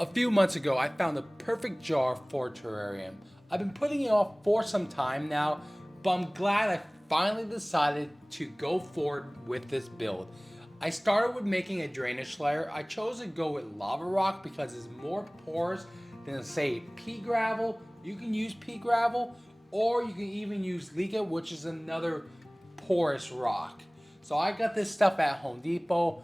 A few months ago, I found the perfect jar for a terrarium. I've been putting it off for some time now, but I'm glad I finally decided to go forward with this build. I started with making a drainage layer. I chose to go with lava rock because it's more porous than, say, pea gravel. You can use pea gravel, or you can even use leeka, which is another porous rock. So I got this stuff at Home Depot.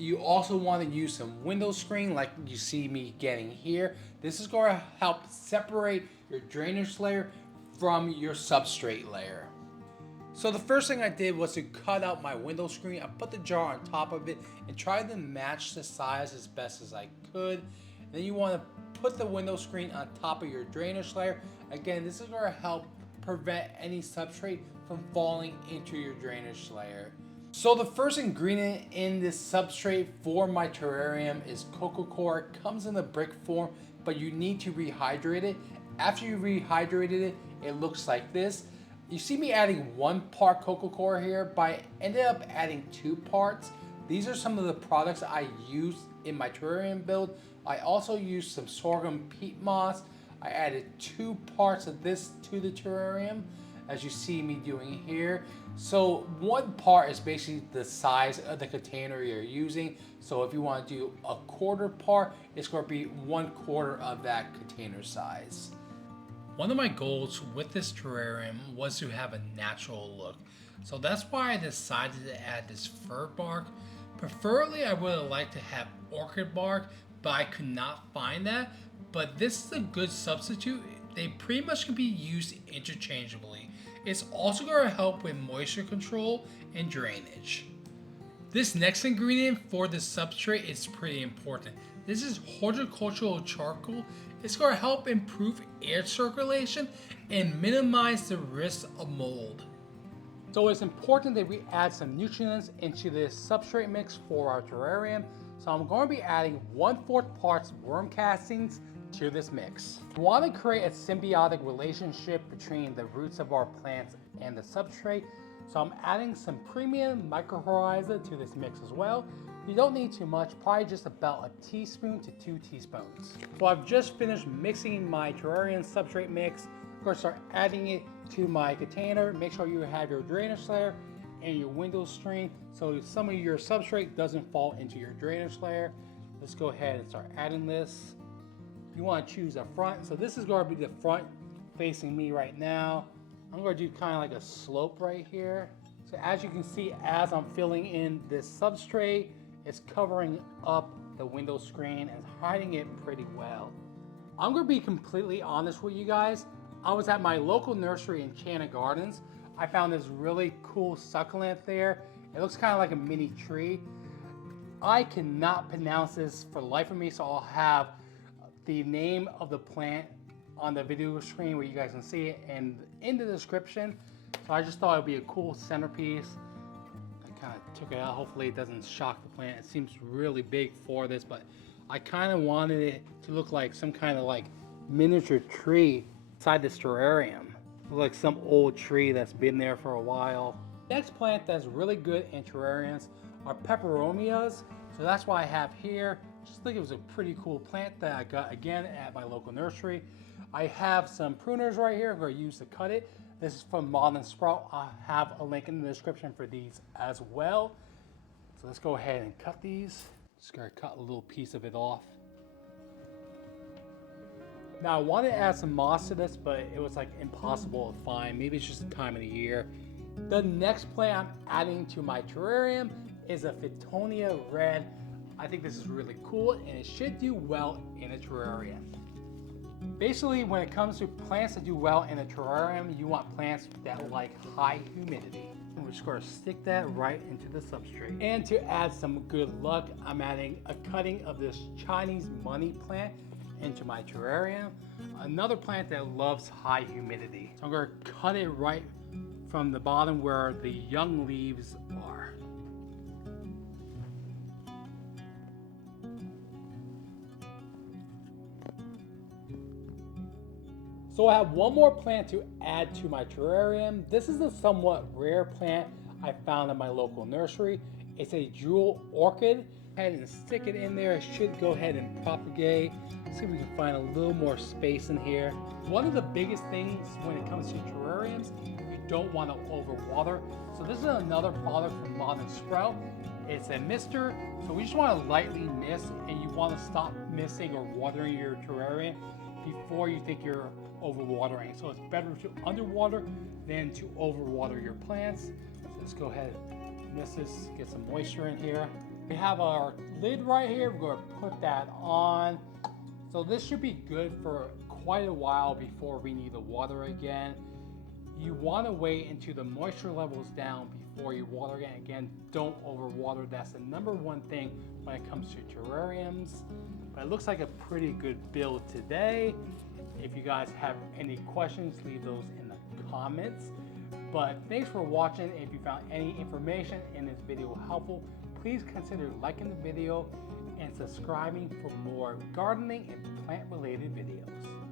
You also want to use some window screen like you see me getting here. This is going to help separate your drainage layer from your substrate layer. So the first thing I did was to cut out my window screen. I put the jar on top of it and tried to match the size as best as I could. Then you want to put the window screen on top of your drainage layer. Again, this is going to help prevent any substrate from falling into your drainage layer. So the first ingredient in this substrate for my terrarium is coco coir. It comes in a brick form, but you need to rehydrate it. After you rehydrated it, it looks like this. You see me adding 1 part coco coir here, but I ended up adding 2 parts. These are some of the products I used in my terrarium build. I also used some sorghum peat moss. I added 2 parts of this to the terrarium, as you see me doing here. So 1 part is basically the size of the container you're using. So if you want to do a 1/4 part, it's going to be 1/4 of that container size. One of my goals with this terrarium was to have a natural look. So that's why I decided to add this fir bark. Preferably I would have liked to have orchid bark, but I could not find that. But this is a good substitute. They pretty much can be used interchangeably. It's also going to help with moisture control and drainage. This next ingredient for the substrate is pretty important. This is horticultural charcoal. It's going to help improve air circulation and minimize the risk of mold. So it's important that we add some nutrients into this substrate mix for our terrarium. So I'm going to be adding 1/4 parts worm castings to this mix. We want to create a symbiotic relationship between the roots of our plants and the substrate. So I'm adding some premium mycorrhiza to this mix as well. You don't need too much, probably just about a teaspoon to 2 teaspoons. So I've just finished mixing my terrarium substrate mix. Of course, start adding it to my container. Make sure you have your drainage layer and your window screen so some of your substrate doesn't fall into your drainage layer. Let's go ahead and start adding this. You want to choose a front. So this is going to be the front facing me right now. I'm going to do kind of like a slope right here. So as you can see, as I'm filling in this substrate, it's covering up the window screen and hiding it pretty well. I'm going to be completely honest with you guys. I was at my local nursery in Enchanted Gardens. I found this really cool succulent there. It looks kind of like a mini tree. I cannot pronounce this for the life of me, so I'll have the name of the plant on the video screen where you guys can see it and in the description. So I just thought it would be a cool centerpiece. I kind of took it out. Hopefully it doesn't shock the plant. It seems really big for this, but I kind of wanted it to look like some kind of like miniature tree inside this terrarium. Like some old tree that's been there for a while. Next plant that's really good in terrariums are peperomias. So that's why I have here. Just think it was a pretty cool plant that I got again at my local nursery. I have some pruners right here I'm going to use to cut it. This is from Modern Sprout. I'll have a link in the description for these as well. So let's go ahead and cut these. Just going to cut a little piece of it off. Now I wanted to add some moss to this, but it was like impossible to find. Maybe it's just the time of the year. The next plant I'm adding to my terrarium is a Fittonia red. I think this is really cool and it should do well in a terrarium. Basically, when it comes to plants that do well in a terrarium, you want plants that like high humidity. And we're just going to stick that right into the substrate. And to add some good luck, I'm adding a cutting of this Chinese money plant into my terrarium. Another plant that loves high humidity. So I'm going to cut it right from the bottom where the young leaves are. So I have one more plant to add to my terrarium. This is a somewhat rare plant I found in my local nursery. It's a jewel orchid. ahead and stick it in there. It should go ahead and propagate. See if we can find a little more space in here. One of the biggest things when it comes to terrariums, you don't want to overwater. So this is another product from Modern Sprout. It's a mister, so we just want to lightly mist, and you want to stop misting or watering your terrarium before you think you're overwatering. So it's better to underwater than to overwater your plants. So let's go ahead and mist this, get some moisture in here. We have our lid right here. We're going to put that on. So this should be good for quite a while before we need to water again. You want to wait until the moisture level is down before you water again. Again, don't overwater. That's the number one thing when it comes to terrariums. But it looks like a pretty good build today. If you guys have any questions, leave those in the comments. But thanks for watching. If you found any information in this video helpful, please consider liking the video and subscribing for more gardening and plant related videos.